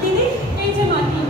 দিদি এই যে মাটি।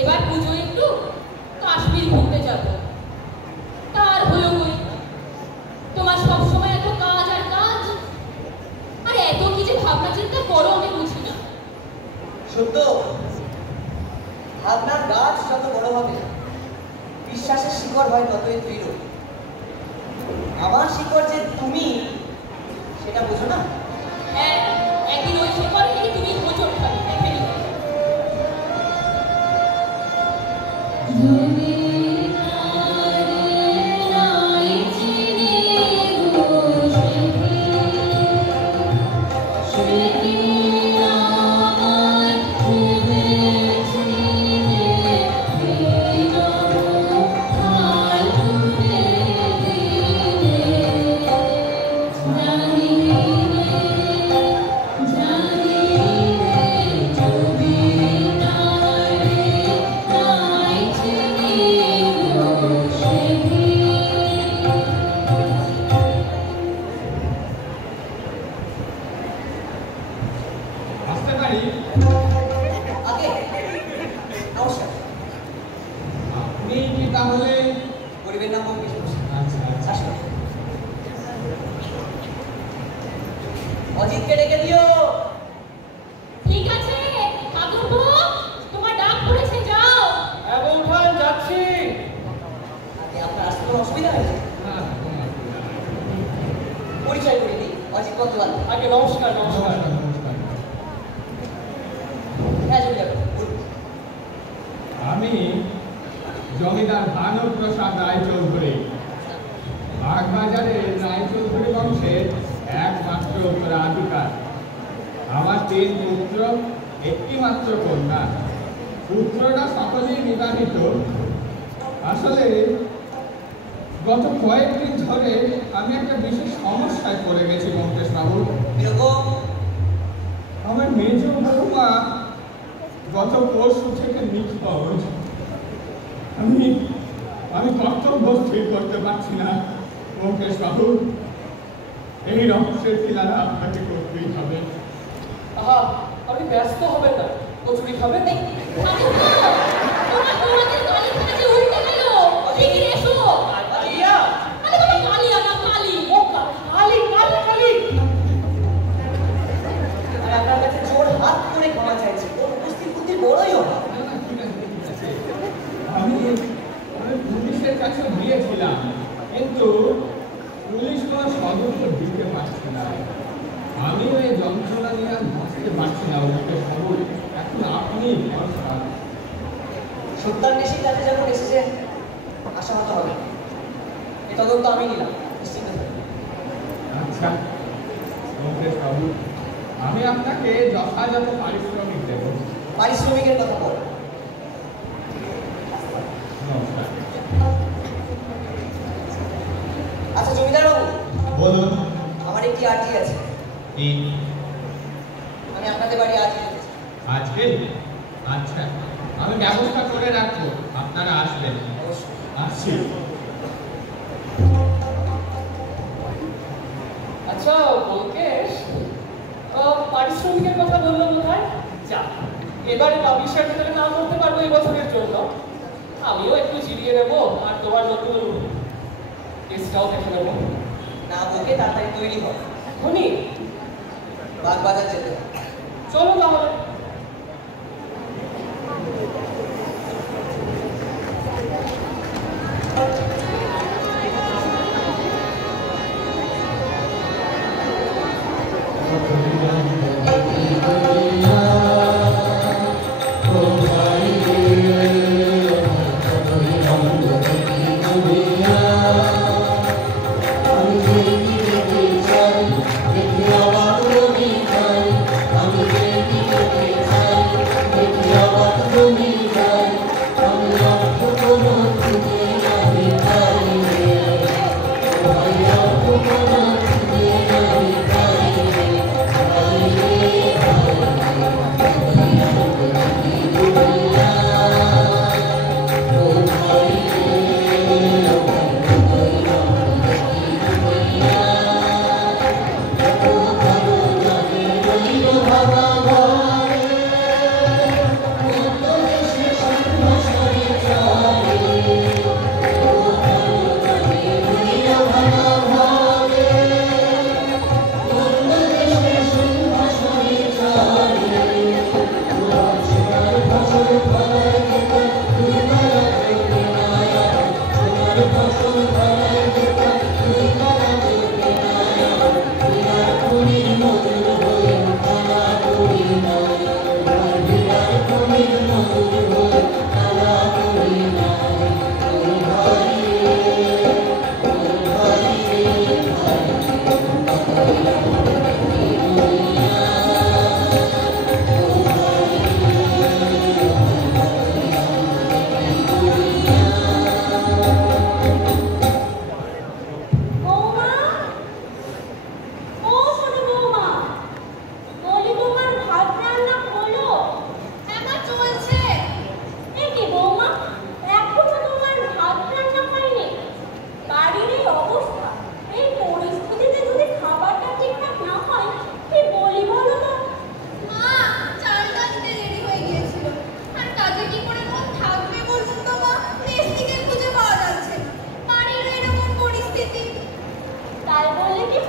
এবার পুজো একটু কাশ্মীর ঘুরতে যাব, তার ভাবনা চিন্তা করো আমি বুঝি না। সত্য, ভাবনার গাছ যত বড় হবে বিশ্বাসের শিকড় হয় ততই দৃঢ়। আমার শিকড় যে তুমি সেটা বোঝো না? হ্যাঁ, একদিন ওই শিকড়েই তুমি হোঁচট খাবে, দেখে নিও। অজিতকে ডেকে দিও। ঠিক আছে ঠাকুরপো, তোমার ডাক পড়েছে, যাও। হ্যাঁ বৌঠান, যাচ্ছি। আপনার আসতে কোনো অসুবিধা হয়েছে? পরিচয় করে দিই, অজিত বন্দ্যোপাধ্যায়। আগে নমস্কার। নমস্কার। হ্যাঁ চলে যাবে। আমি জমিদার ভানুপ্রসাদ রায়চৌধুরী, বাগবাজারের রায়চৌধুরী বংশের একমাত্র উত্তরাধিকার। আমার 3 পুত্র, একটি মাত্র কন্যা। পুত্ররা সকলেই বিবাহিত। আসলে গত কয়েকদিন ধরে আমি একটা বিশেষ সমস্যায় পড়ে গেছি মন্তেশ বাবু। এরকম আমার মেজ বৌমা গত পরশু থেকে নিখোঁজ। আমি কর্তব্য স্থির করতে পারছি না মন্তেশ বাবু। এই রহস্যের কিনারা আপনাকে করতেই হবে। আহা, আপনি ব্যস্ত হবেন না। কচুরি খাবেন? তোমাদের গালি খাচ্ছে উল্টে গেল। এগিয়ে এসো। কালিয়া? আরে বাবা, কালিয়া না কালি। ও কালি। আর আপনার কাছে জোর হাত করে ক্ষমা চাইছি। ওর উপস্থিত বুদ্ধি বড়ই হবে। ঠিক আছে। আমি পুলিশের কাছে গিয়েছিলাম, কিন্তু পুলিশ কোনো সদস্য দিতে পারছে না। আমি ওই যন্ত্রণা নিয়ে আর ভাবতে পারছি না। ওকে সবল এখন আপনি ভরসা। সত্যান্বেষী কাছে যখন এসেছেন আশাহত হবে। এ তদন্ত আমি নিলাম, নিশ্চিন্ত থাকবেন। আচ্ছা মন্তেশ বাবু, আমি আপনাকে যথাযথ পারিশ্রমিক দেব। পারিশ্রমিকের কথা বল। নমস্কার। আচ্ছা জমিদার বাবু, বলুন। আমার একটি আর্জি আছে। কি? আমি আপনাদের বাড়ি আজ আজকে? আচ্ছা, আমি ব্যবস্থা করে রাখবো, আপনারা আসবেন। অবশ্যই। আসছি। আচ্ছা বলকেশ, পারিশ্রমিকের কথা বললো কোথায়? যা, এবারে পাবলিশার ভিতরে নাম করতে পারবো এই বছরের জন্য। আমিও একটু জিরিয়ে নেবো, আর তোমার নতুন কেসটাও দেখে নেবো। না বকে তাড়াতাড়ি তৈরি হয়, এখনই বাগবাজার যেতে হবে। চলো তাহলে।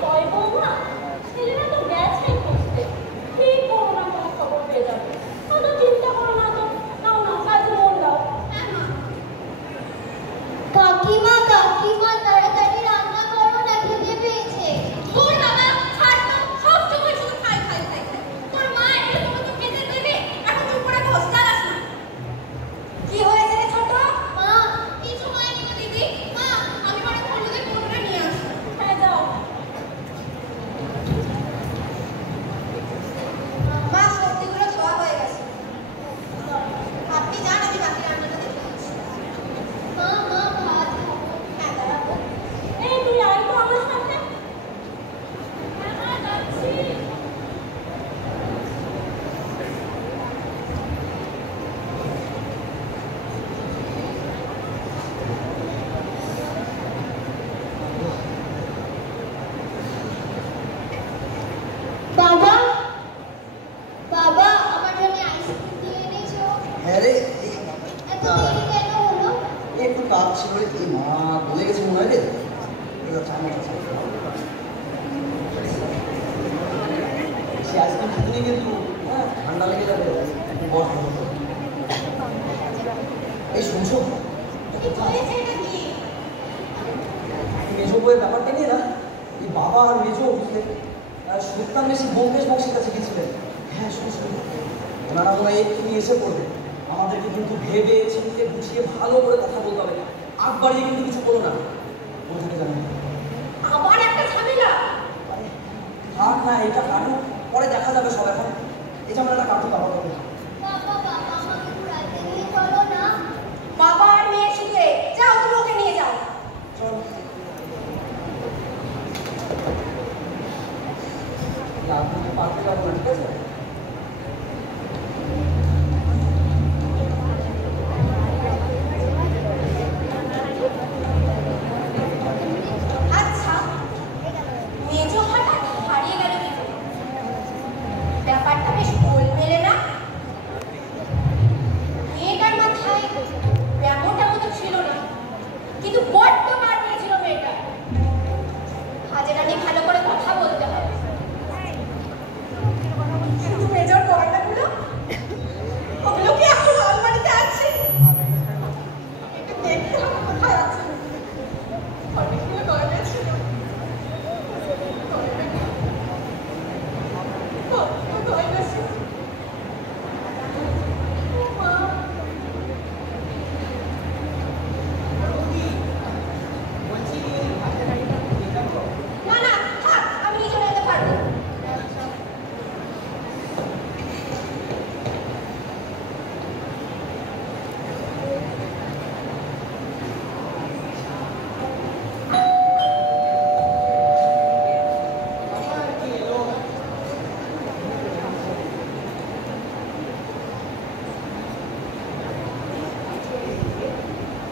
কয় বৌমা, ছেলেরা তো গেছে খুঁজতে। ঠিক কোনো না কোনো খবর পেয়ে যাবে। অত চিন্তা করো না তো, নাও না কাজে মন দাও। হ্যাঁ মা। কাকিমা কাকিমা তাড়াতাড়ি রান্না করো না, খিদে পেয়েছে। ওই বাবা, ছাড় তো, সব সময় শুধু খাই খাই খাই খাই। তোর মা এলে তোমাকে খেতে দেবে, এখন চুপ করে বসে দাঁড়াস না। কি হয়েছে রে ছোট? মা কিছু হয়নি গো দিদি। মা আমি বড় হলুদের কোনটা নিয়ে আসি। হ্যাঁ যাও। মা সবজিগুলো ধোয়া হয়ে গেছে, আপনি যান, আমি বাকি রান্নাটা দেখে নিচ্ছি। মা মা ভাত খাবো। হ্যাঁ দাঁড়াবো। এই তুই আয় তো আমার সাথে। হ্যাঁ মা যাচ্ছি। বাবা বাবা আমার জন্য আইসক্রিম দিয়ে এনেছো। হ্যাঁ রে, এত দেরি কেন হলো? একটু কাজ ছিল রে। এই মা বলে গেছে মনে হয় রে। সে আইসক্রিম খেতে নেই কিন্তু, হ্যাঁ ঠান্ডা লেগে যাবে। একটু বস বস। এই শুনছো, হয়েছে এটা কি? মেজো বইয়ের ব্যাপারটা নিয়ে না, এই বাবা আর মেজো বুঝলে সুলতান বেশি বোমকেশ বংশের কাছে গিয়েছিলেন। হ্যাঁ শুনছো, ওনারা মনে হয় এক্ষুনি এসে পড়বে। আমাদেরকে কিন্তু ভেবে চিনতে বুঝিয়ে ভালো করে কথা বলতে হবে। আগ বাড়িয়ে কিন্তু কিছু করো না, কোথায় জানেন। আবার একটা ঝামেলা। থাক না, এটা কাটুক, পরে দেখা যাবে সব। এখন এই ঝামেলাটা কাটুক আবার হবে। বাবা বাবা আমাকে ঘুরাতে নিয়ে চলো না। বাবা আর মেয়ে শুধু যাও, তুমি ওকে নিয়ে যাও। চল আপনাকে পারতে যাবো না, ঠিক আছে? আচ্ছা, মেজো হঠাৎ হারিয়ে গেল কি করে? ব্যাপারটা বেশ গোল মেলে না? মেয়েটার মাথায় ব্যামোটা মতো ছিল না, কিন্তু বড্ড মার পেয়েছিল মেয়েটা। হাজেরা নিয়ে ভালো করে কথা বলতে হবে। শুধু মেজর গয়নাগুলো, ওগুলো কি এখন আলমারিতে আছে? একটু দেখতে হবে কোথায় আছে। অনেকগুলো গয়না ছিল। কত গয়না ছিল। ও মা। না না থাক, আমি নিজে যেতে পারবো।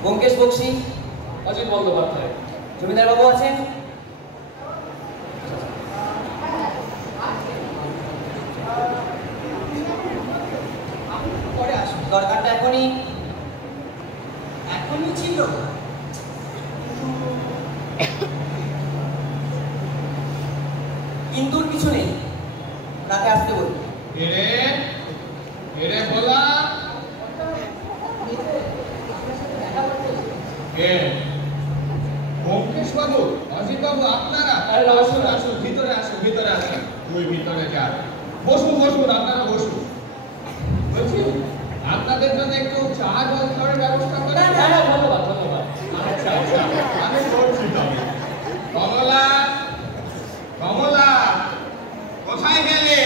ব্যোমকেশ বক্সী, অজিত বন্দ্যোপাধ্যায়। জমিদার বাবু আছেন? পরে আসুন, দরকারটা এখনই ছিল। ইন্দুর কিছু নেই, রাতে আসতে বলি। এরে এরে বলা কে? ব্যোমকেশ বাবু, অজিত বাবু, আপনারা? আরে নমস্কার। আসুন আসুন, ভিতরে আসুন, ভিতরে আসুন। তুই ভিতরে যা, বসুন বসুন, আপনারা বসুন। বলছি আপনাদের জন্য একটু চা জল খাওয়ার ব্যবস্থা করে। না না ধন্যবাদ ধন্যবাদ। আচ্ছা আচ্ছা, আমি করছি তবে। কমলা কমলা, কোথায় গেলে?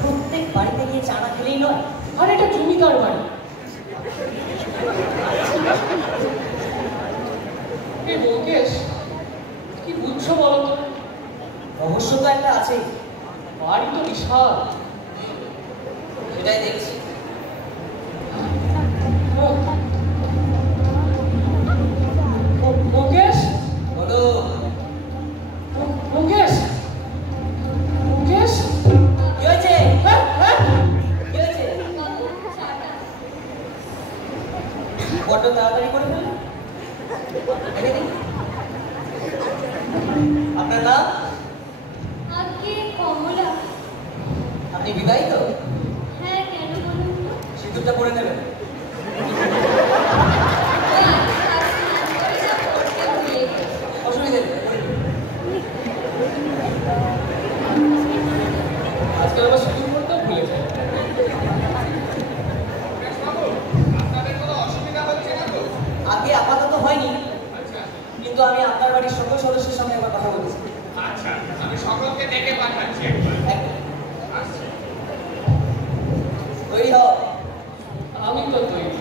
প্রত্যেক বাড়িতে গিয়ে চানা খেলেই নয়। আর এটা জমিদার বাড়ি। এই ব্যোমকেশ, কি বুঝছো বলো তো? রহস্য তো একটা আছেই, বাড়ি তো বিশাল। সেটাই দেখছি। ব্যোমকেশ, বলো। ব্যোমকেশ, ব্যোমকেশ, কি হয়েছে? হ্যাঁ হ্যাঁ, কি হয়েছে? বড্ড তাড়াতাড়ি করে ফেললে। দেখে দিই। আপনার নাম? আগে কমলা। আপনি বিবাহিত? হ্যাঁ, কেন বলুন তো? সিঁদুরটা পরে নেবেন। অসুবিধা নেই, আজকাল আবার সিঁদুর পরতেও ভুলেছে। আপনাদের কোনো অসুবিধা হচ্ছে না তো? আগে আপাতত হয়নি, আচ্ছা কিন্তু আমি আপনার বাড়ির সকল সদস্যের সঙ্গে একবার কথা বলেছি। আচ্ছা, আমি সকলকে ডেকে পাঠাচ্ছি একবার। আসছি। তৈরি হও। আমি তো তৈরি।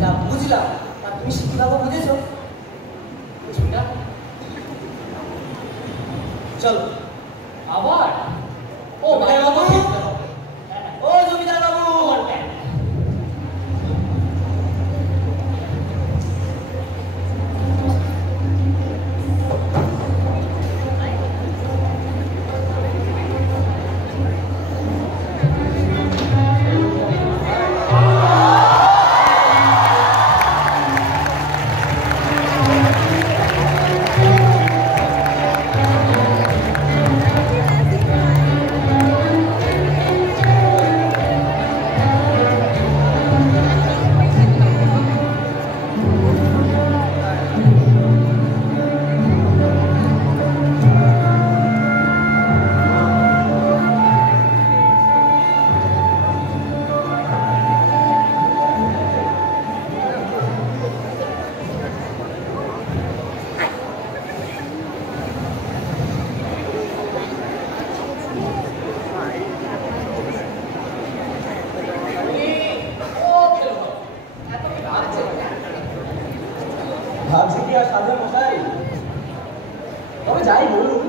যা বুঝলাম তা তুমি শিক্ষিভাবে বুঝেছো? কিছুটা। চলো। আবার ও জমিদার বাবু! হ্যাঁ, ও জমিদার বাবু! আমার ব্যাগ। ভাবছি কি আর সাধে মশাই তবে যাই বলুন,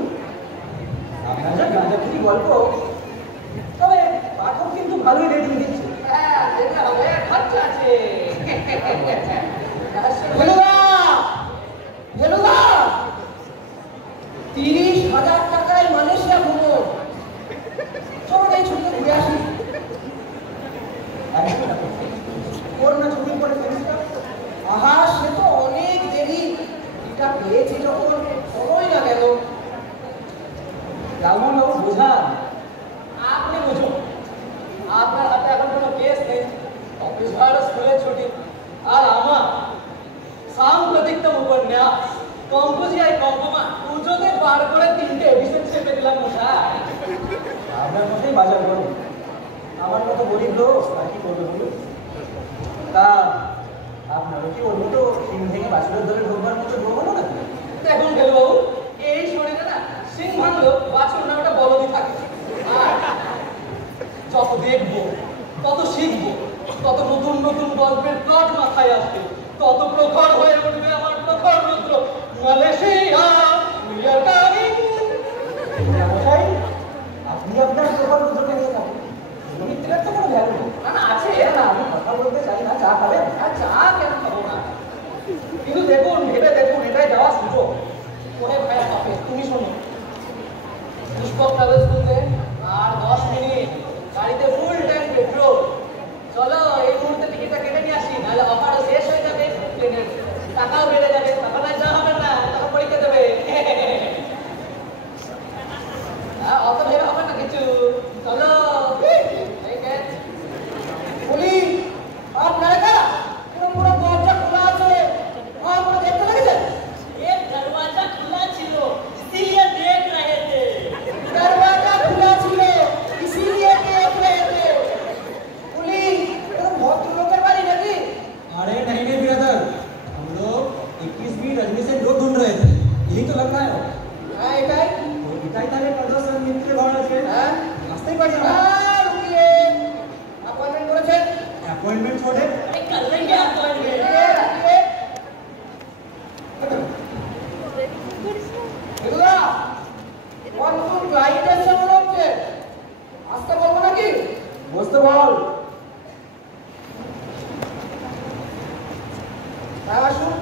আপনার যা গাঁজাখুরি গল্প, তবে পাঠক কিন্তু ভালোই রেটিং দিচ্ছে। হ্যাঁ, যেটা হবে খরচা আছে। ভেলুদা! ভেলুদা! 30,000 টাকায় মালয়েশিয়া ভ্রমণ। চলুন এই ছুটিতে ঘুরে আসি। ওর না ছুটি পরে ফেরিসটা? আহা, সে তো অনেক দেরি। এটা পেয়েছি যখন সময় না গেল। লালমোহন বাবু বোঝান। আপনি বুঝুন, আপনার হাতে এখন কোনো কেস নেই, অফিস ভাড়া, স্কুলের ছুটি, আর আমার সাম্প্রতিকতম উপন্যাস কম্পোজিয়ায় কম্পমা পুজোতে বার করে 3টে এডিশন ছেপে দিলাম মশাই। আপনার মতোই বাজার করুন। আমার মতো গরিব লোক আর কি করবে বলুন? তা আপনারও কি অন্য তো সিং ভেঙে বাছুরের দলে ঢোকবার মতো ঢোক হলো নাকি? দেখুন গেলবাবু, এই শরীরে না সিং ভাঙলেও বাছুর না ওটা বলদি থাকে। আর যত দেখবো, তত শিখবো, তত নতুন নতুন গল্পের প্লট মাথায় আসবে, তত প্রখর হয়ে উঠবে আমার প্রখর রুদ্র মালয়েশিয়া। মশাই, আপনি আপনার প্রকল্প জন্য নিয়ে থাকুন। মিত্রের তো কোনো ভ্যালু নেই। না না আছে, না, আমি কথা বলতে চাই না। চা খাবেন? আর চা কেন খাবো না? কিন্তু দেখুন, ভেবে দেখুন, এটাই দেওয়া সুযোগ। ওরে ভাইয়া পাবে, তুমি শোনো, পুষ্পক ট্রাভেলস বলতে আর 10 মিনিট, গাড়িতে ফুল ট্যাঙ্ক পেট্রোল। চলো এই মুহূর্তে টিকিটটা কেটে নিয়ে আসি, নাহলে অফারও শেষ হয়ে যাবে, প্লেনের টাকাও বেড়ে যাবে, তখন আর যা হবে না, তখন পরীক্ষা দেবে। অত ভেবে হবে না কিছু, চলো। বলি, আপনারা কারা? পুরো দরজা খোলা আছে। আপনারা দেখতে লেগেছেন? ये दरवाजा खुला ছিল, इसीलिए देख रहे थे। दरवाजा खुला ছিল, इसीलिए देख रहे थे। बोली, ये भद्रलोकेर बाड़ी नाকি? अरे नहीं नहीं ब्रदर, हम लोग 21वीं रजनी से लोग ढूंढ रहे थे, यही तो लग रहा है। হ্যাঁ, এটাই। এটাই তাহলে প্রদর্শন মিত্রে ঘর আছে। হ্যাঁ, আসতেই পারি আমরা। রুকিয়ে। অ্যাপয়েন্টমেন্ট করেছেন? অ্যাপয়েন্টমেন্ট छोड़े अरे कर लेंगे अपॉइंटमेंट। রাখিয়ে। এগুলা নতুন ক্লায়েন্ট এসে মনে হচ্ছে। আসতে বলবো নাকি? বসতে বল। হ্যাঁ, আসুন।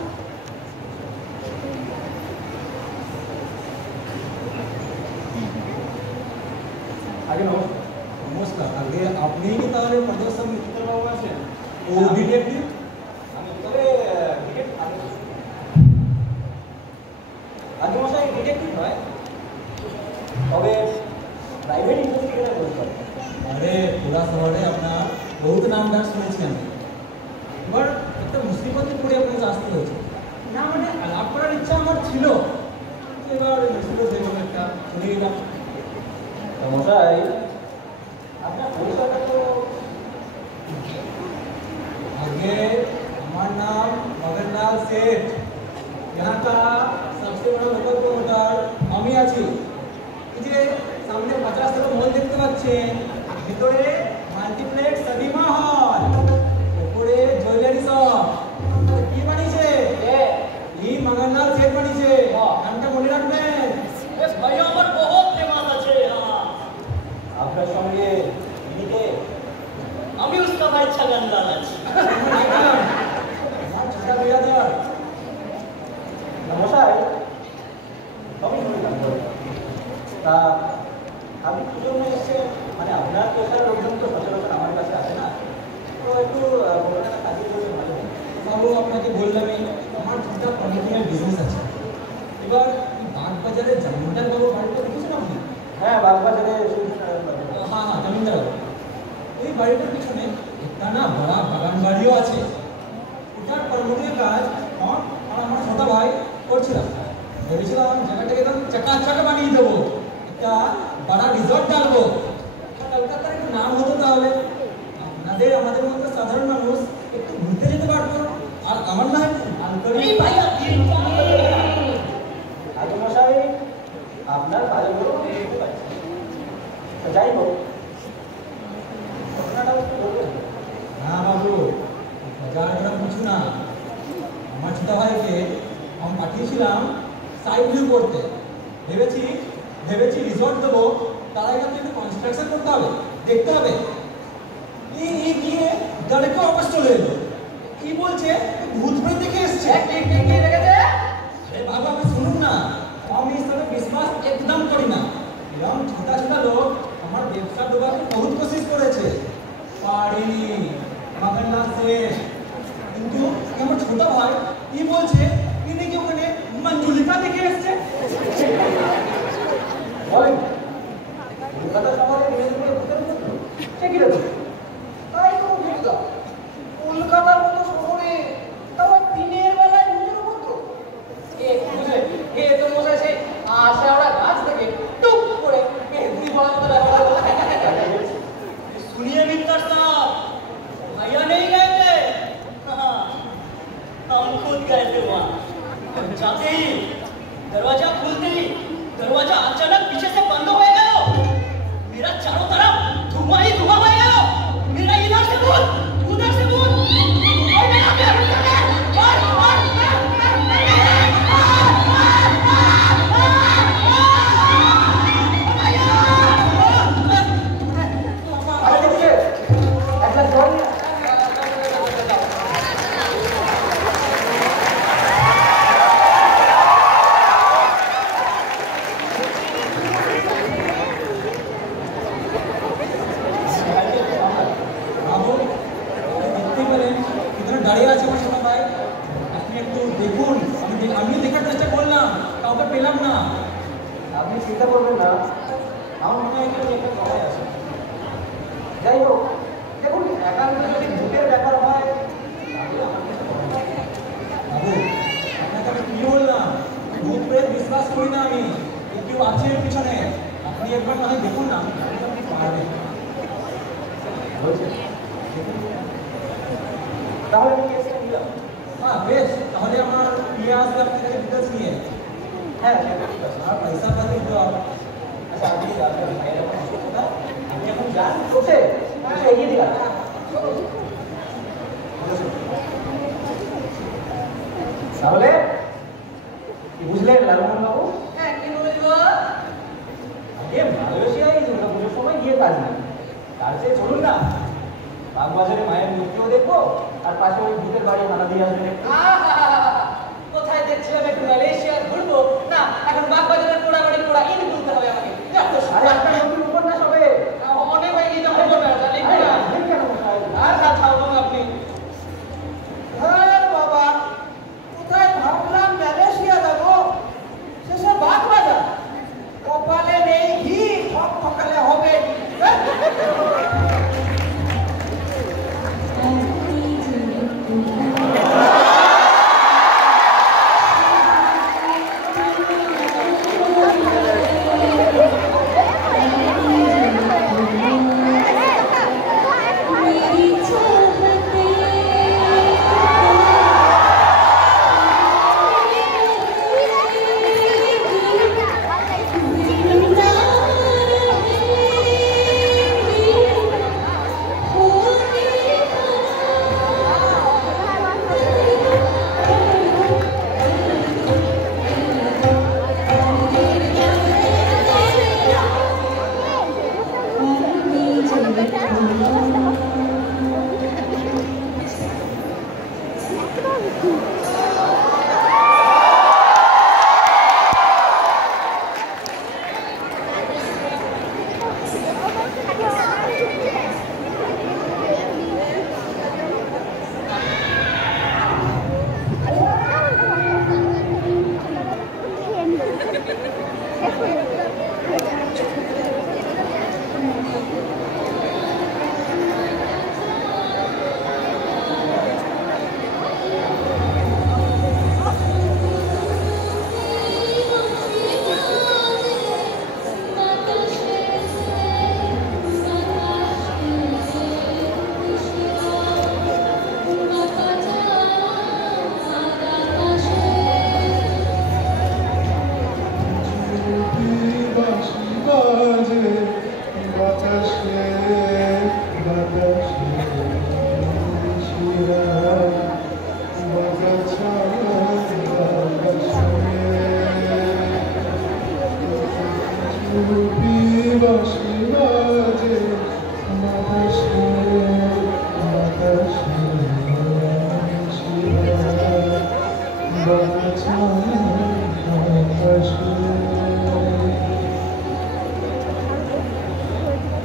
আগে নমস্কার। আগে আপনি কি তাহলে প্রদর্শন মিত্র বাবু আছেন? ও ডিটেকটিভ? আমি তবে আগে মশাই ডিটেকটিভ নয়, তবে প্রাইভেট ইনভেস্টিগেটর বলতে হবে। আরে পুরা শহরে আপনার বহুত নাম ডাক শুনেছি আমি। এবার একটা মুসিবতে পড়ে আপনাকে আসতে হয়েছে। না মানে আলাপ করার ইচ্ছা আমার ছিল, এবার মুসিবত হয়ে গেল একটা, চলে গেলাম। তো মশাই, আপনার পরিচয়টা তো आगे हमारा नाम मगनलाल सेठ, यहाँ का सबसे बड़ा लोकल प्रमोटर আমি আছি। এই যে সামনে 50 টাকা মল দেখতে পাচ্ছেন, ভিতরে মাল্টিপ্লেক্স সিনেমা হল, উপরে জুয়েলারি শপ। কি বানিয়েছে? এই মগনলাল সেঠ বানিয়েছে। নামটা মনে রাখবেন। इस भैया पर बहुत फेमस আছে। আপনার সঙ্গে মিলে আমি उसका भाई छगनलाल আছি। আমার ছোটা বিরাদার। মশাই, আমি শুনলাম তা আপনি কি জন্য এসেছেন? মানে আপনার পেশার লোকজন তো সচরাচর আমার কাছে আসে না, তো একটু বলতে সাজিয়ে বললে ভালো হয়। বাবু আপনাকে বললামই, আমার ছোটা কমিউনিটির বিজনেস আছে। এবার বাগবাজারে জমিদার বাবু বাড়িটা দেখেছেন আপনি? হ্যাঁ, বাগবাজারে हाँ हाँ जमींदार बाबू, ওই বাড়িটার পিছনে একটা না বড় বাগান বাড়িও আছে। ওটার প্রমোটের কাজ আমার আর আমার ছোট ভাই করছিলাম। ভেবেছিলাম জায়গাটাকে একদম চকাচক বানিয়ে দেবো, একটা বড় রিসর্ট ডালবো। কলকাতার একটু নাম হতো, তাহলে আপনাদের আমাদের মতো সাধারণ মানুষ একটু ঘুরতে যেতে পারতো। আর আমার না এই ভাইয়া আগে মশাই, আপনার বাজারগুলো আমি বুঝতে পারছি। তো যাই হোক, ঘটনাটাও একটু বলবেন? না বাবু, বাজার কিছু না। আমার ছোট ভাইকে আমি পাঠিয়েছিলাম সাইড ভিউ করতে। ভেবেছি রিসর্ট দেবো, তার আগে একটু কনস্ট্রাকশন করতে হবে, দেখতে হবে। এই গিয়ে গাড়িকে অবশ্য চলে এলো। কি বলছে ভূত প্রেত দেখে এসছে। আরে বাবা আপনি শুনুন না, আমি ইসবে বিশ্বাস একদম করি না। এরকম ছোটা ছোটা লোক আমার ব্যবসা ডোবাতে বহুত কোশিশ করেছে, পারেনি, মাগনা সে। কিন্তু আমার ছোট ভাই কি বলছে তিনি কি ওখানে মঞ্জুলিকা দেখে এসছে। বলেন কলকাতা শহরে মেদিনীপুরে ভূতের মতো সে কি রে? তাই তো বুঝলা, কলকাতার মতো শহরে তাও দিনের বেলায় ভূতের মতো। এ তো মশাই সেই আশাওড়া গাছ থেকে টুক করে দুই বড় মতো ব্যাপার सुनिए मित्तर साहब, भैया नहीं गए थे, हाँ, हम खुद गए थे वहाँ। जाते ही दरवाजा खुलते ही दरवाजा अचानक पीछे से बंद हो गया। मेरा चारों तरफ धुआं ही धुआं हो गया। मेरा इधर से भूत, उधर से भूत, और मेरा पैर उठा गया। দাঁড়িয়ে আছে আমার ছোট ভাই, আপনি একটু দেখুন। আমি দেখার চেষ্টা করলাম, কাউকে পেলাম না। আপনি চিন্তা করবেন না, আমার মনে হয় এখানে একটা কথা আছে। যাই হোক, দেখুন একান্ত যদি ভূতের ব্যাপার হয় তাহলে আমার কাছে বলুন। বাবু আপনাকে আমি কি বললাম, ভূত প্রেত বিশ্বাস করি না আমি। কেউ আছে এর পিছনে, আপনি একবার না হয় দেখুন না, আপনি পারবেন। তাহলে আমি কেসটা নিলাম। হ্যাঁ বেশ, তাহলে আমার নিয়ে আসবে আপনার কাছে ডিটেলস নিয়ে। হ্যাঁ সেটা ঠিক আছে। আর পয়সা পাতি তো আচ্ছা আপনি আপনার ভাইয়ের এখন আসবে কোথায়? আপনি এখন যান কোথায়? এগিয়ে দিলাম। তাহলে কি বুঝলেন লালমোহন বাবু? হ্যাঁ, কি বলবো? আগে মালয়েশিয়ায় দুর্গা পুজোর সময় গিয়ে কাজ নেই, তার চেয়ে চলুন না বাগবাজারে মায়ের মূর্তিও দেখবো, আর পাশে ওই ভূতের বাড়ি হানা দিয়ে আসবেন একটু। কোথায় দেখছিলাম একটু মালয়েশিয়া ঘুরবো না, এখন বাগবাজারের পোড়া বাড়ি পোড়া ইন বলতে হবে আমাকে। আরে আপনার নতুন উপন্যাস হবে। অনেক ভাই এই যখন বলবেন আর না থাকবো আপনি। বাবা কোথায় ভাবলাম মালয়েশিয়া যাবো, শেষে বাগবাজার। কপালে নেই ঘি, ঠক ঠকালে হবে।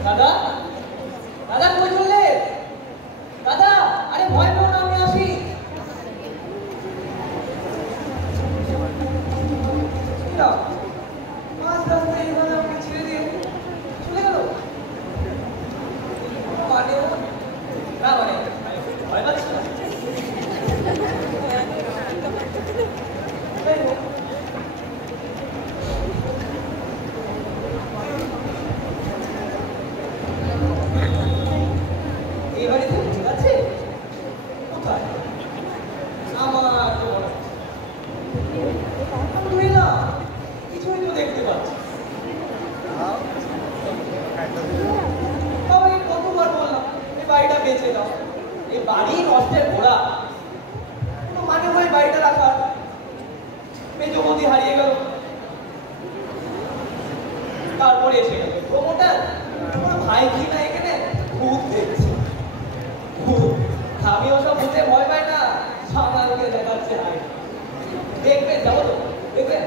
দাদা দাদা কই চললে দাদা আরে ভয় পেও না আমি আসি দাও মাছ রাস্তায় এইভাবে আমাকে ছেড়ে দিয়ে চলে গেল মানে না মানে ভয় পাচ্ছি না এই বাড়িতে ভূত আছে কোথায় আমার তো মনে হচ্ছে আমি না কিছুই তো দেখতে পাচ্ছি বাবাকে কতবার বললাম এই বাড়িটা বেঁচে দাও এই বাড়ি নষ্টের ঘোড়া কোনো মানে হয় বাড়িটা রাখার মেজবন্দি হারিয়ে গেল তারপরে এসে গেল প্রমোটার তোমার ভাই কি না এখানে ভূত দেখছে আমি ওসব ভূতে ভয় পাই না সামনাকে দেখাচ্ছে আগে দেখবেন যাবো তো দেখবেন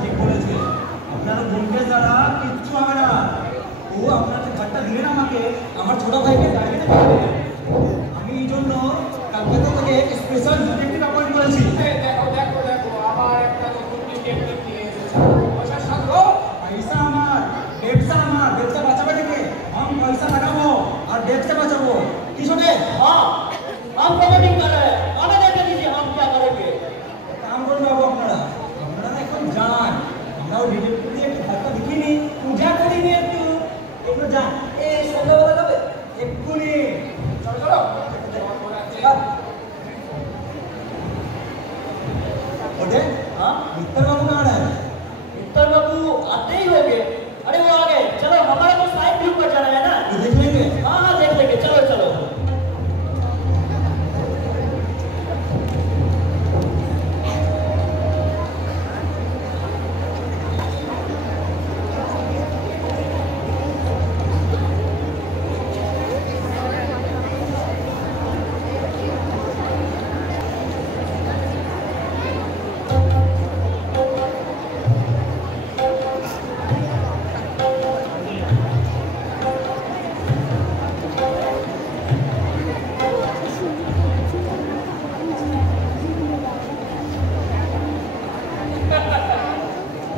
ঠিক বলেছে, আপনার বোনকে দ্বারা কিচ্ছু হবে না। ও আপনার যে ঘরটা দিলেন আমাকে, আমার ছোট ভাইকে দাঁড়িয়ে দিতে পারবে। আমি এই জন্য কলকাতা থেকে স্পেশাল ডিটেকটিভ অ্যাপয়েন্ট করেছি। দেখো দেখো দেখো, আবার একটা নতুন ডিটেকটিভ নিয়ে এসেছে। পয়সা সাথে পয়সা আমার, ব্যবসা বাঁচাবে থেকে हम पैसा लगाबो और ব্যবসা বাঁচাবো। কি শোনে? हाँ हम कमेटी कर रहे हैं, हमें देख लीजिए हम क्या करेंगे। काम করুন বাবু, আপনারা এখন যান। আমরাও ডিটেকটিভ দিয়ে একটু ধাক্কা দেখিনি, পূজা করিনি, একটু যান। এই সন্ধ্যাবেলা যাবে? এক্ষুনি চলো চলো। ओटे हाँ मित्तर बाबू कहाँ है? मित्तर बाबू आते ही होंगे। अरे वो आ गए, चलो हमारे को साइड व्यू पर जाना है ना। तो देख लेंगे। हाँ हाँ देख लेंगे, चलो चलो।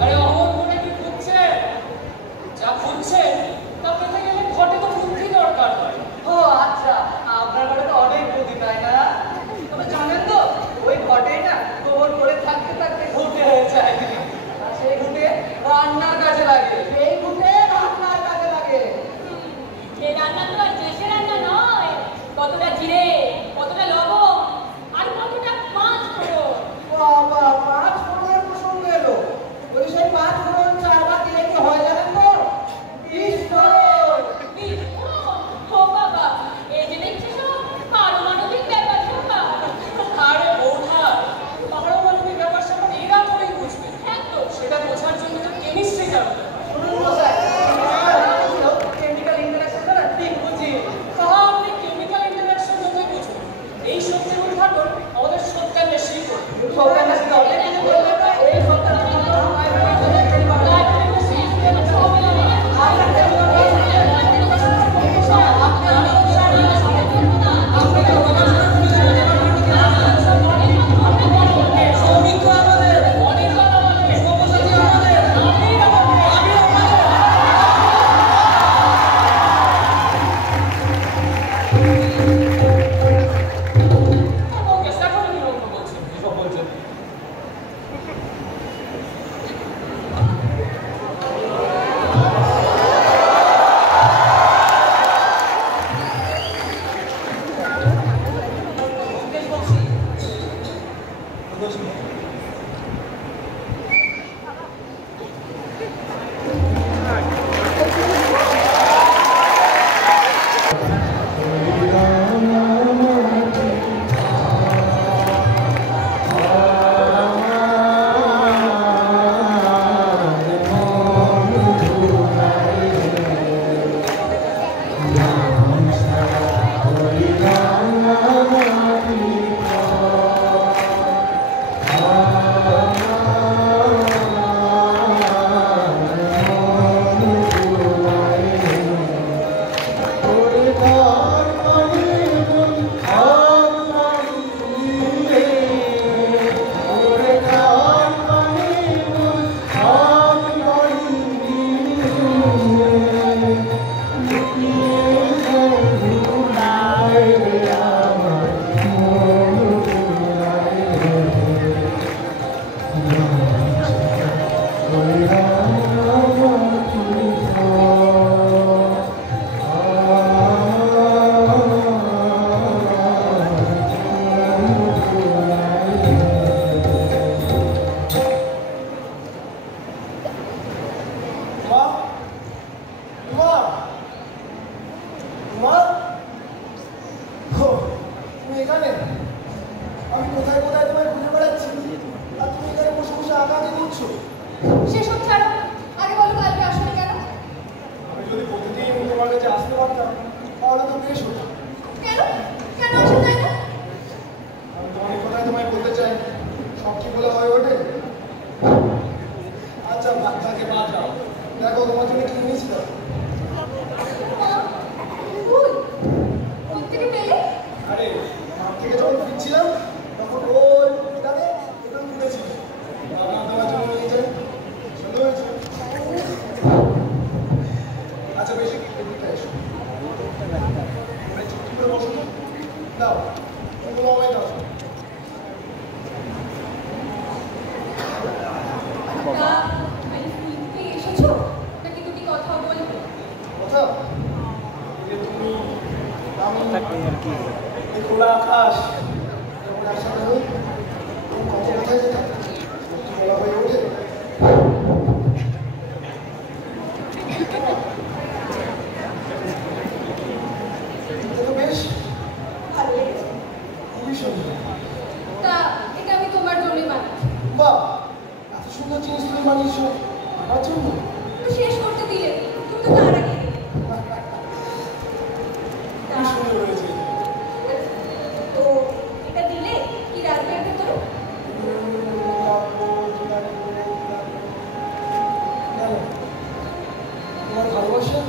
আরে অমন করে কি খুঁজছে? যা খুঁজছে তা পেতে গেলে ঘটে তো বুদ্ধি দরকার হয়। ও আচ্ছা, আপনার ঘরে তো অনেক বুদ্ধি, তাই না? তবে জানেন তো, ওই ঘটেই না গোবর করে থাকতে থাকতে ঘুটে হয়ে যায়। আর সেই ঘুটে রান্নার কাজে লাগে। সেই ঘুটে রান্নার কাজে লাগে। এই রান্না তো আর দেশের রান্না নয়। কতটা জিরে, কতটা লবণ, আর কতটা পাঁচ ফোড়ন। বাবা, 5 ফোড়নের প্রসঙ্গ এলো। ওই সেই 5 ফোড়ন 4 ভাগ দিলে কি হয় জানেন তো? 20 ফোড়ন। ও বাবা, এই যে দেখছি সব পারমাণবিক ব্যাপার স্যাপার। আরে বৌঠা, পারমাণবিক ব্যাপার স্যাপার এরা করেই বুঝবে। হ্যাঁ তো। সেটা বোঝার জন্য তো কেমিস্ট্রি জানতে হবে। শুনুন মশাই, কেমিক্যাল ইন্টারঅ্যাকশন না ঠিক বুঝি। তাহা আপনি কেমিক্যাল ইন্টারঅ্যাকশন যতই বুঝুন, এই শক্তির উদ্ঘাটন আমাদের সত্যান্বেষী করবে। সত্যান্বেষী হবে এই সত্যান্বেষী সেসব ছাড়ো, আগে বলো কালকে আসলে কেন? আমি যদি প্রতিদিন তোমার কাছে আসতে পারতাম তাহলে তো বেশ হতো। কেন কেন আসা যায় না? থেকে যখন ফিরছিলাম তখন ওই এখানে এখানে ঘুরেছি বাগান দেওয়ার জন্য নিয়ে যাই সুন্দর হয়েছে। আচ্ছা বেশি এদিকটা এসো চুক্তি করে বসো তো দাও ওগুলো আমায় দাও। এসেছো নাকি দুটি কথা বলবে? কথা তুমি আমি এই খোলা আকাশ যখন একসাথে হই তখন কত কোথায় যেতাম বলা হয়ে ওঠে। তো বেশ ভালো লেগেছে। খুবই সুন্দর। তা এটা আমি তোমার জন্যই বানাচ্ছি। বাহ এত সুন্দর জিনিস তুমি বানিয়েছো আমার জন্য। তুমি শেষ করতে দিলে তুমি তো তার আগে খুব সুন্দর হয়েছে। তো এটা দিলে কি রাখবে ভেতরে? তোমার ভালোবাসা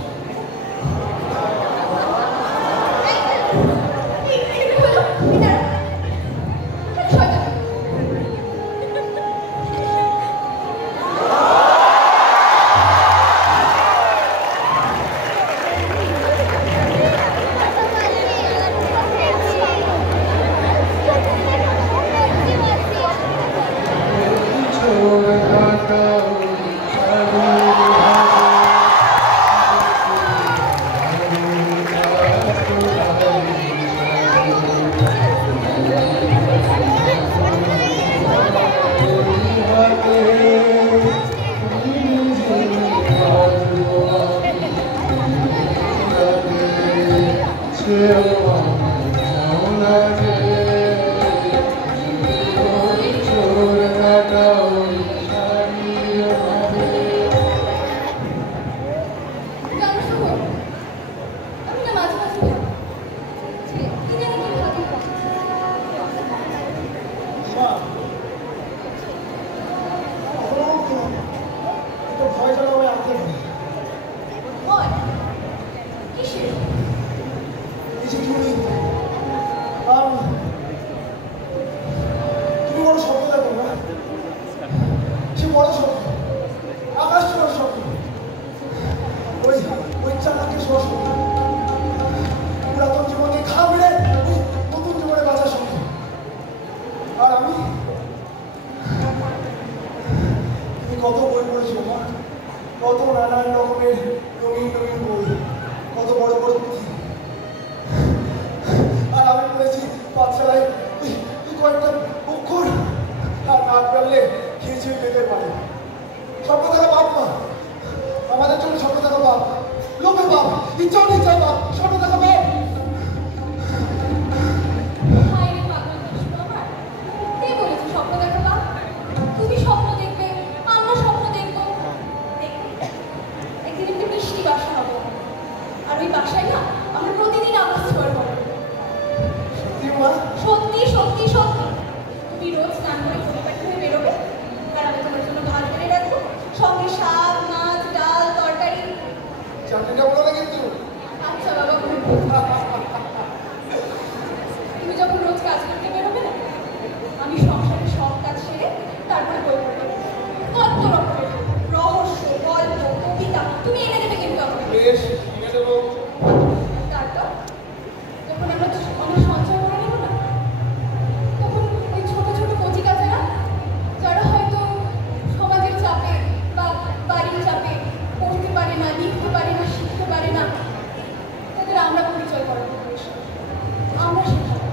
ভয় যেন আমায় আনতে পারে। এই যে তুমি তুমি বড় স্বপ্ন দেখো না সে বড় স্বপ্ন আকাশ ছোঁয়ার স্বপ্ন ওই ওই চাকাকে ছোঁয়ার স্বপ্ন পুরাতন জীবনকে খাবড়ে নতুন জীবনে বাঁচার স্বপ্ন। আর আমি তুমি কত বই পড়েছো মা কত নানান রকমের রঙিন রঙিন বই কত বড় বড় পুঁথি। আর আমি পড়েছি পাঠশালায় কয়েকটা অক্ষর আর নাক পারলে খেয়েছি পেতে পারে। স্বপ্ন দেখা বাপ মা আমাদের জন্য স্বপ্ন দেখা বাপ লোভে বাপ ইচ্ছা নিচ্ছা বাপ স্বপ্ন দেখা বাপ। স্বপ্ন দেখা বাপ তুমি স্বপ্ন দেখবে আমরা স্বপ্ন দেখবো। একদিন একটি মিষ্টি বাসা হবো আর ওই বাসায় না আমরা প্রতিদিন আকাশ ছোঁয়ার করবো। সত্যি সত্যি সত্যি তুমি রোজ স্নান করে পরিপাটি হয়ে বেরোবে আর আমি তোমার জন্য ভাত বেড়ে রাখবো সঙ্গে শাক মাছ ডাল তরকারি। চাকরিটা বলো না কিন্তু। আচ্ছা বাবা তুমি যখন রোজ কাজ করতে বেরোবে না আমি সংসারের সব কাজ সেরে তারপরে বই পড়বো। কত রকমের রহস্য গল্প কবিতা তুমি এনে দেবে কিন্তু আমাকে। বেশ এনে দেবো। তারপর যখন আমরা অনেক সঞ্চয় করে নেব না তখন ওই ছোট ছোট কচি কাজেরা যারা হয়তো সমাজের চাপে বা বাড়ির চাপে পড়তে পারে না লিখতে পারে না শিখতে পারে না তাদের আমরা পরিচয় করাবো আমরা শেখাবো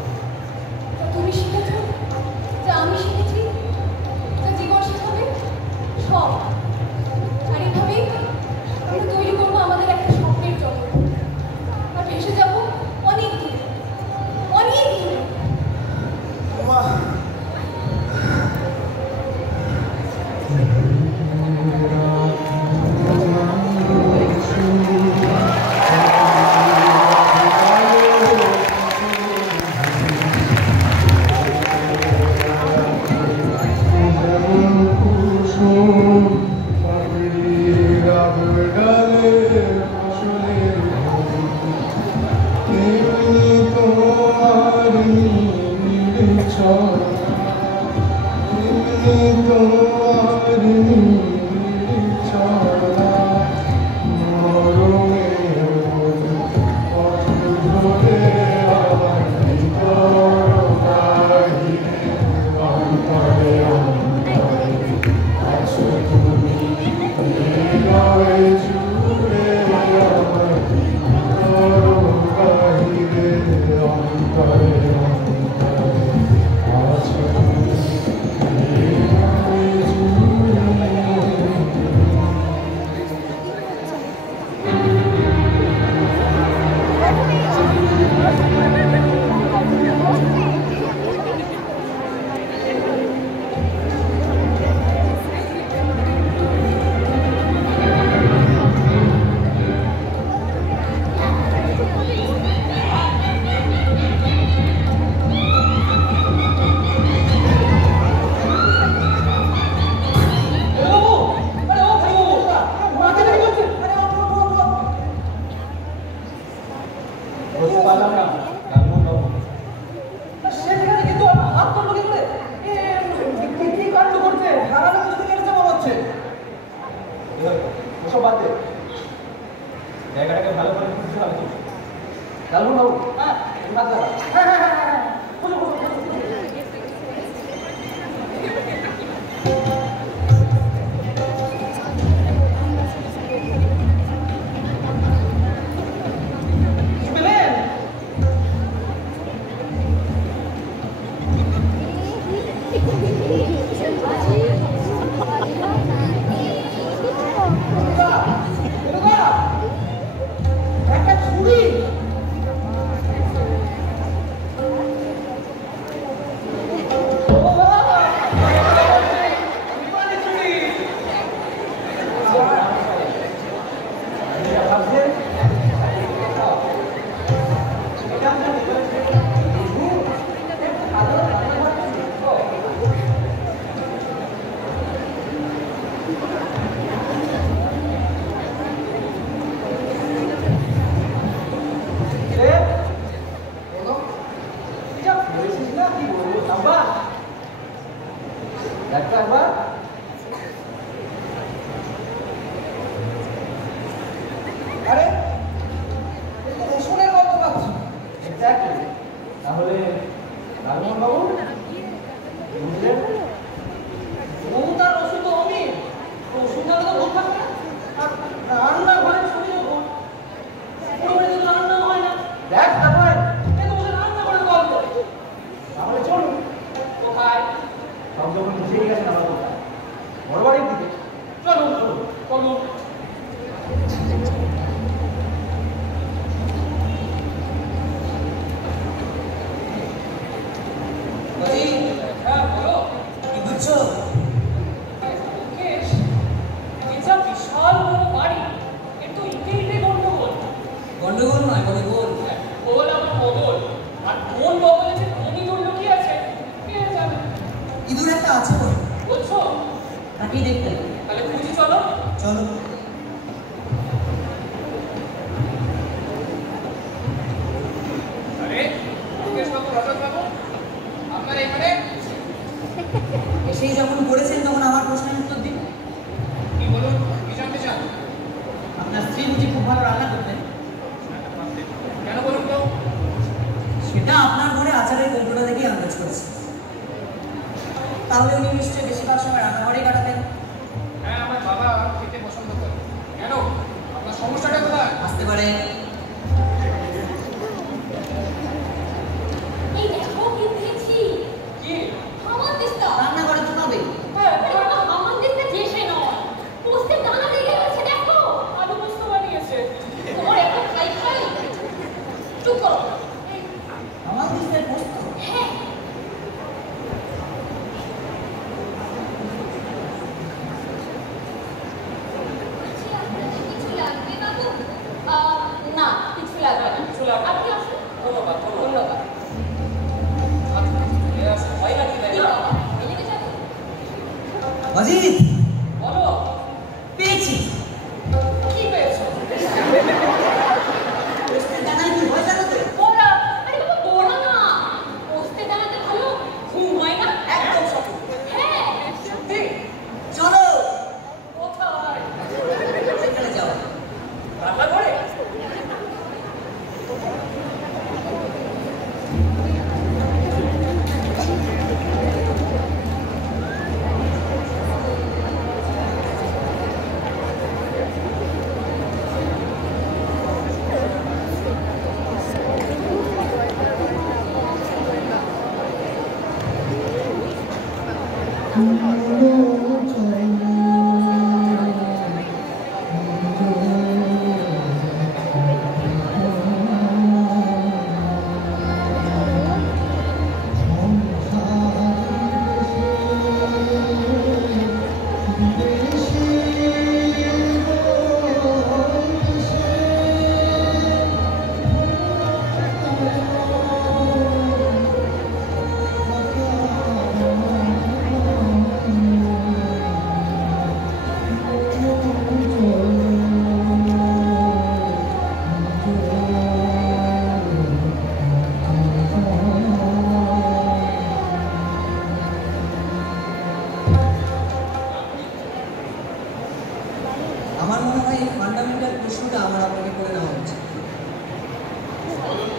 আমার মনে হয় এই ফান্ডামেন্টাল প্রশ্নটা আমার আপনাকে করে নেওয়া উচিত।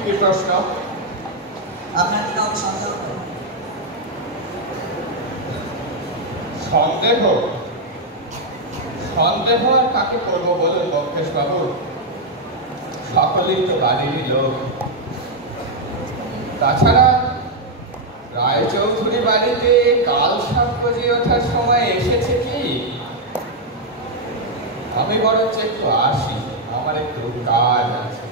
কি প্রশ্ন? আপনার কি কাউকে সন্দেহ করেন? সন্দেহ? সন্দেহ আর কাকে করবো বলুন লঙ্কেশ বাবু? সকলেই তো বাড়িরই লোক। তাছাড়া রায়চৌধুরী বাড়িতে কাল সাপ গজিয়ে ওঠার সময় এসেছে কি? আমি বরঞ্চ একটু আসি, আমার একটু কাজ আছে।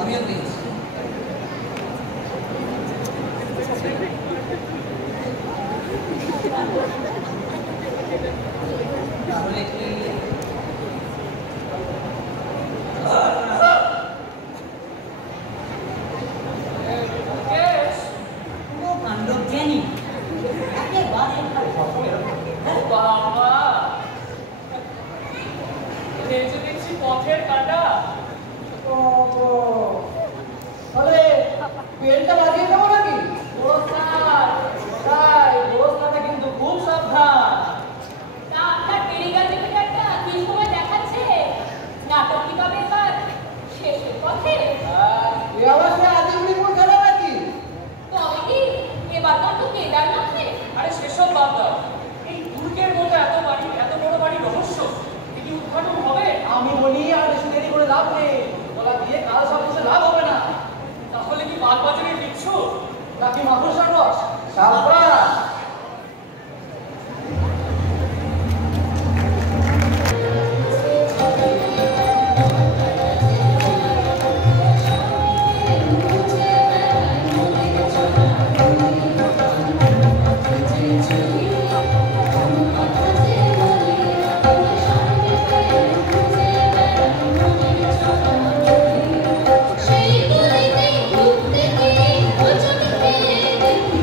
আমিও পেয়েছি। তাহলে কি পথের কাটা। তাহলে পেনটা লাগিয়ে দেবো নাকি? কিন্তু খুব সাবধান। তা আপনার টেলিগ্রাফিটারটা কি সময় দেখাচ্ছে? নাটক কি পাবে এবার শেষের পথে? এ আবার সে আদিগুলি কোন খেলা নাকি? তবে কি এবার তো কেদারনাথে? আরে সেসব বাদ দাও। এই দুর্গের মধ্যে এত বড় বাড়ি রহস্য এটি উদ্ঘাটন হবে? আমি বলি আর বেশি দেরি করে লাভ নেই। বলা দিয়ে কাল সব কিছু লাভ হবে না। তাহলে কি বাগবাজারে দিচ্ছো নাকি মাকড়সার রস? সাবধান। সেই বলিতে ঘুরতে গিয়ে ওজন পেয়ে দেখি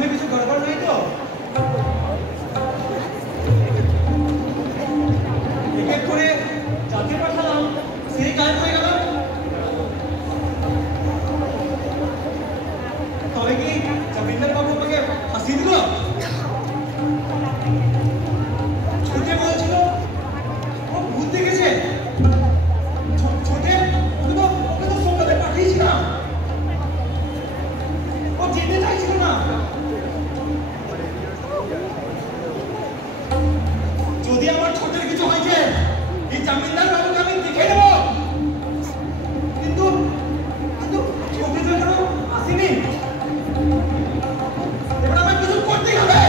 মাথায় কিছু গড়বড় নাই তো? এক করে যাকে পাঠালাম সেই গায়েব হয়ে গেল। তবে কি জমিদার বাবু আমাকে ফাঁসি দিল? ছোটে বলছিল ও ভূত দেখেছে। ছোটে ওকে তো সঙ্গে পাঠিয়েছিলাম, ও যেতে চাইছিল না। যদি আমার ছোটের কিছু হয়েছে এই জমিদার বাবুকে আমি দেখে নেব, কিন্তু ছোটে তো এখনো আসেনি। এবার আমার কিছু করতেই হবে।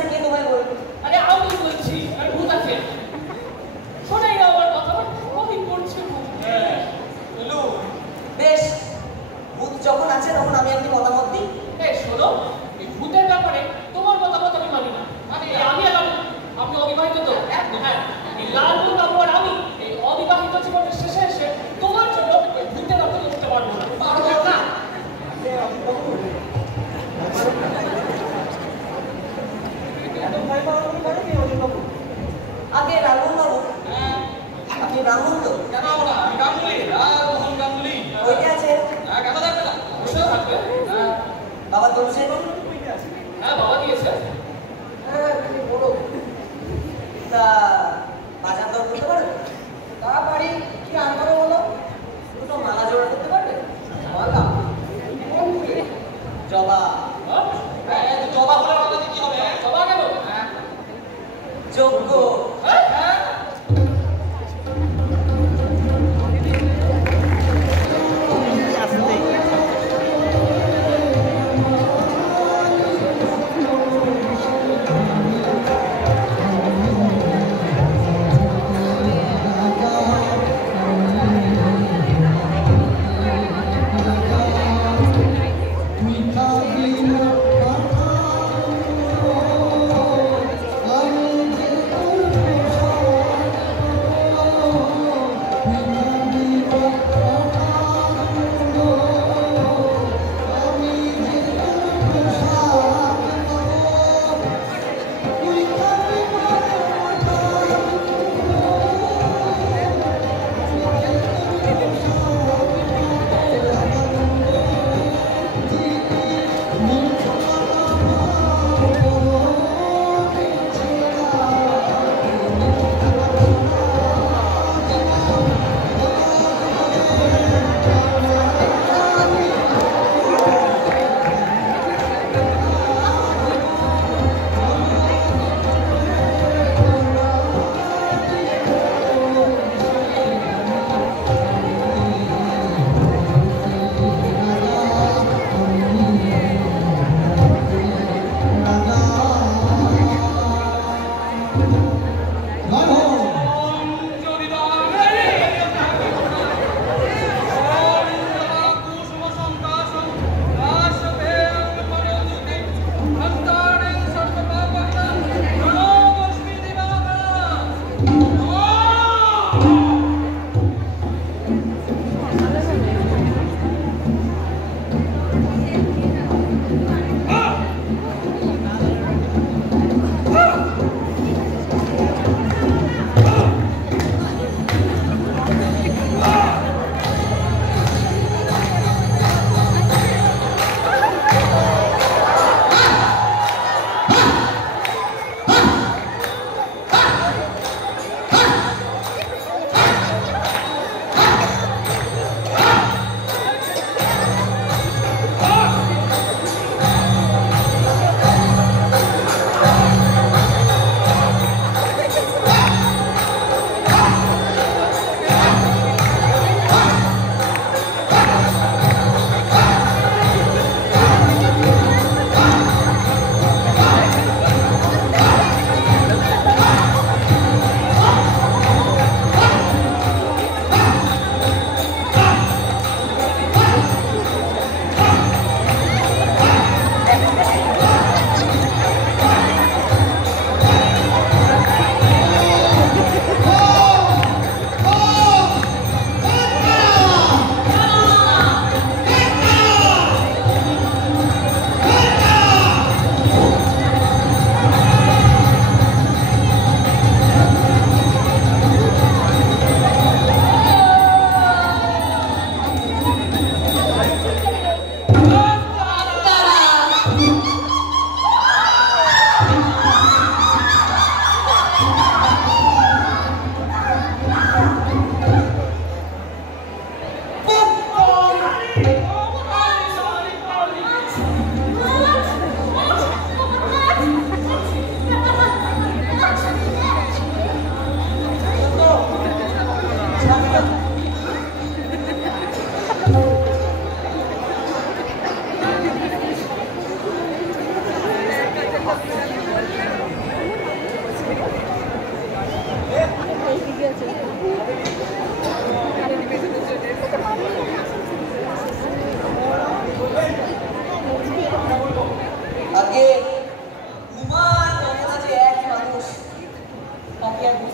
আছে কে তোমায় বলবে? আরে আমি বলছি আর ভূত আছে শোনাই না আমার কথা সবই করছে ভূত। হ্যাঁ বলু বেশ, ভূত যখন আছে তখন আমি একটি মতামত দিই। এই শোনো এই ভূতের ব্যাপারে তোমার মতামত আমি মানি না। মানে আমি আর আপনি অবিবাহিত তো? হ্যাঁ এই লালু বাবু আর আমি এই অবিবাহিত জীবনের শেষে এসে তোমার জন্য এই ভূতের অপেক্ষা করতে পারবো না। পারবো না। এত ভয় পাওয়ার কোনো কারণ নেই অজিতবাবু। আগে রাঘব বাবু, আপনি ব্রাহ্মণ তো? কেন আমরা আমি গাঙ্গুলি রামমোহন গাঙ্গুলি। ওইটা আছে। কেন থাকবে না? অবশ্যই থাকবে। বাবা তুলছে? হ্যাঁ বাবা দিয়েছে। হ্যাঁ তুমি বলো। তা বাজার দর করতে পারবে? তা পারি। কি আনতে বলো? দুটো মালা জোড়া করতে পারবে? মালা? জবা। জবা হলে বাবাতে কি হবে? জবা কেন? যোগ্য। হ্যাঁ আমি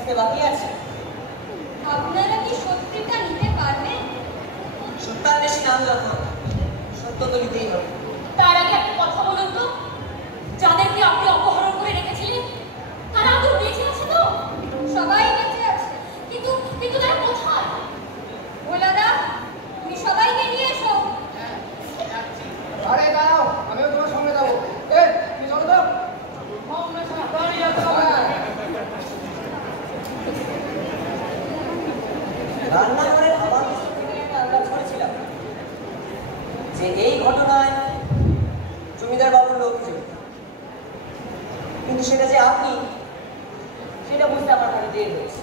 নিতে বাকি আছে। আপনারা কি সত্যিটা নিতে পারবেন? সত্যার বেশি নাম যখন সত্য তো নিতেই হবে। তার আগে একটা কথা বলুন তো, যাদেরকে আপনি অপহরণ করে রেখেছিলেন তারা তো বেঁচে আছে তো? সবাই বেঁচে আছে। কিন্তু কিন্তু তারা কোথায়? ভোলাদা, তুমি সবাইকে নিয়ে এসো। আরে দাঁড়াও, আমিও তোমার সঙ্গে যাবো। তুমি চলো তো। রান্নাঘরের আওয়াজ থেকে একটা আন্দাজ করেছিলাম যে এই ঘটনায় জমিদার বাবুর লোক ছিল, কিন্তু সেটা যে আপনি সেটা বুঝতে আমার কাছে দেরি হয়েছে।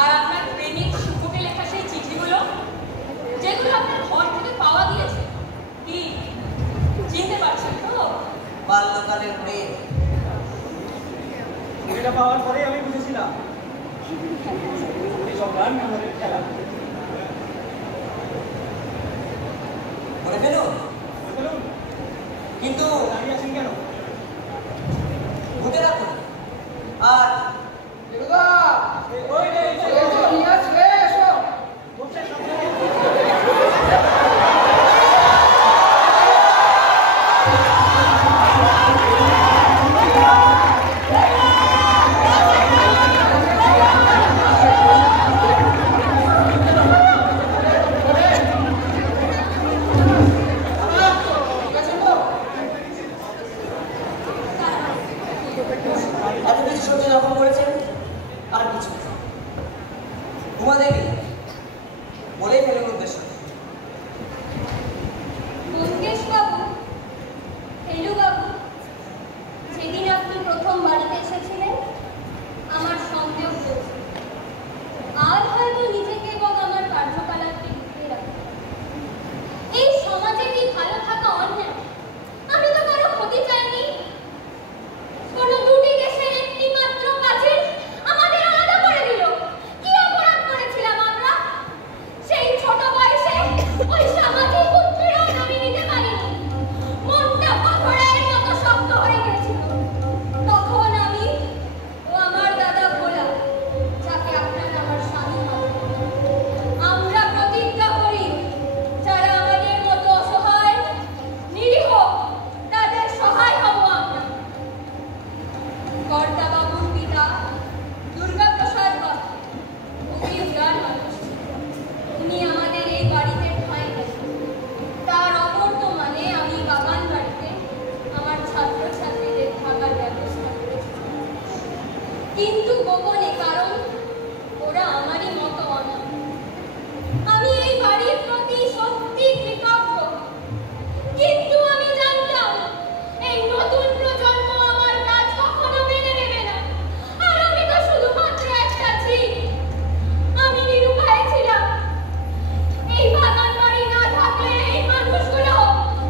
আর আপনার প্রেমিক শুভকে লেখা সেই চিঠিগুলো, যেগুলো আপনার ঘর থেকে পাওয়া গিয়েছে, কি চিনতে পারছেন তো? বাল্যকালের প্রেম। এটা পাওয়ার পরে আমি বুঝেছিলাম এসব রান্নাঘরের খেলা। বলে ফেলুন, বলুন, কিন্তু দাঁড়িয়ে আছেন কেন? বুঝে রাখুন। আর দিলুদা, ওই রে, এই যে, এসো, নিয়ে আসবে, এসো। বসে সামনে। এত কিছু সহ্য যখন করেছেন, আর কিছু তোমাদেরই বলেই ফেলুন উদ্দেশ্য। ব্যোমকেশ বাবু, ফেলু বাবু, যেদিন আপনি প্রথম বাড়িতে এসেছিলেন আমার সন্দেহ হয়েছে। আর হয়তো নিজেকে এবং আমার কার্যকলাপকে লুকিয়ে রাখেন। এই সমাজে কি ভালো থাকা অন্যায়? আমি তো কারো ক্ষতি চাইনি। কোনো দুটি দেশের একটি মাত্র কাজে আমাদের আলাদা করে দিল। কি অপরাধ করেছিলাম আমরা? সেই ছোট বয়সে ওই সামাজিক উৎপীড়ন আমি নিতে পারিনি। মনটা পাথরের মতো শক্ত হয়ে গেছিল। তখন আমি ও আমার দাদা ভোলা, যাকে আপনারা আমার স্বামী ভাবেন, আমরা প্রতিজ্ঞা করি যারা আমাদের মতো অসহায় নিরীহ তাদের সহায় হব আমরা। কর্তা বাবুর পিতা দুর্গাপ্রসাদ বাবু খুবই উদার মানুষ ছিলেন। উনি আমাদের এই বাড়িতে ঠাঁই দেন। তার অবর্তমানে আমি বাগান বাড়িতে আমার ছাত্রছাত্রীদের থাকার ব্যবস্থা করেছিলাম, কিন্তু গোপনে, কারণ ওরা আমারই মতো অনাথ। আমি এই বাড়ির প্রতি সত্যি কৃতজ্ঞ, কিন্তু আমি জানতাম এই নতুন প্রজন্ম আমার কাজ কখনো মেনে নেবে না। আর আমি তো শুধুমাত্র একটা জীব। আমি নিরুপায় ছিলাম। এই বাগান বাড়ি না থাকলে এই মানুষগুলো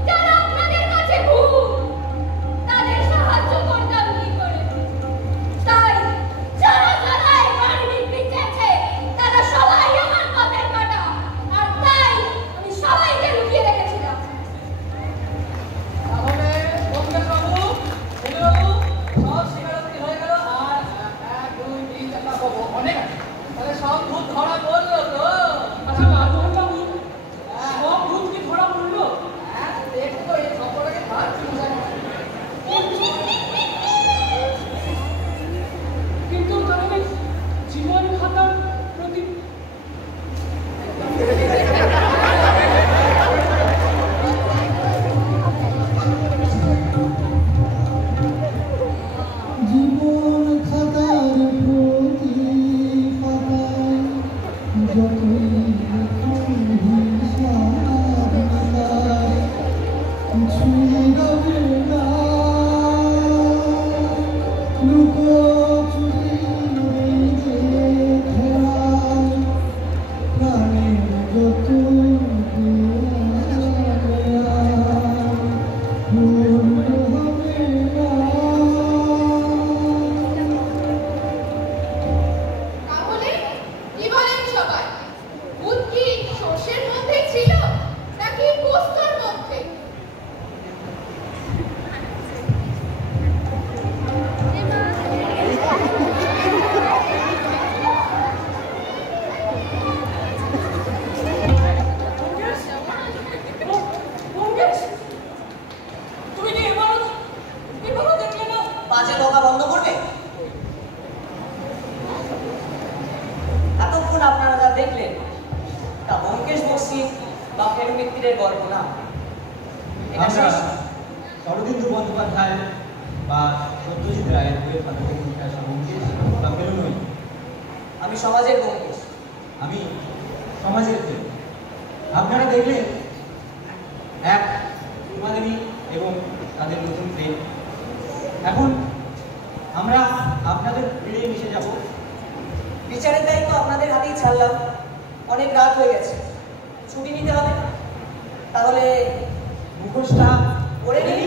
যারা আপনাদের কাছে ভূত, তাদের সাহায্য করতাম কি করে? তাই যারা যারা এই বাড়ি বিক্রেছে তারা সবাই এতক্ষণ আপনারা যা দেখলেন তা ব্যোমকেশ বক্সী বা ফেলু মিত্তিরের গল্প না। এটা আমরা শেষ। শরদিন্দু বন্দ্যোপাধ্যায় বা সত্যজিৎ রায়ের বইয়ের পাঠকের ব্যোমকেশ বা ফেলু নই। আমি সমাজের ব্যোমকেশ। আমি সমাজের প্রেম। আপনারা দেখলেন এক উমাদেবী এবং তাদের নতুন প্রেম। এখন আমরা আপনাদের প্রেমে মিশে যাব। বিচারের দায়িত্ব আপনাদের হাতেই ছাড়লাম। অনেক রাত হয়ে গেছে, ছুটি নিতে হবে। তাহলে মুখোশটা করে নিই।